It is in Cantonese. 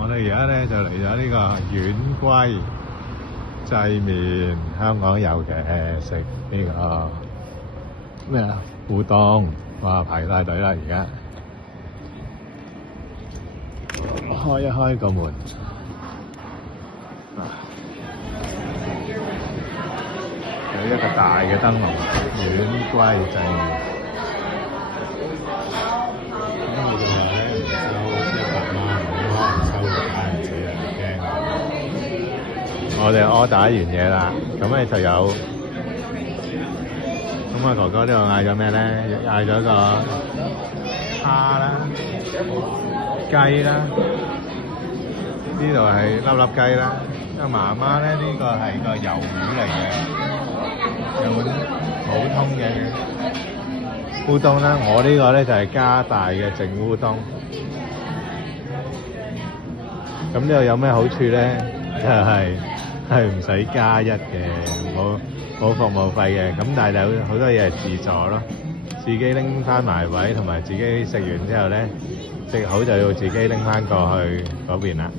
我哋而家咧就嚟咗呢個丸龜製麵，香港有嘅，食呢個咩啊烏冬，哇排晒隊啦而家，開一開個門，有一個大嘅燈籠，丸龜製麵。我哋order完嘢啦，咁咧就有，咁啊哥哥呢度嗌咗咩咧？嗌咗個蝦啦、雞啦，呢度係粒粒雞啦。阿媽媽咧呢個係個魷魚嚟嘅，有碗普通嘅烏冬啦。我呢個咧就係加大嘅淨烏冬。咁呢度有咩好處咧？就係唔使加一嘅，冇服務費嘅。咁但係有好多嘢係自助咯，自己拎翻埋位，同埋自己食完之後咧，食好就要自己拎翻過去嗰邊啦。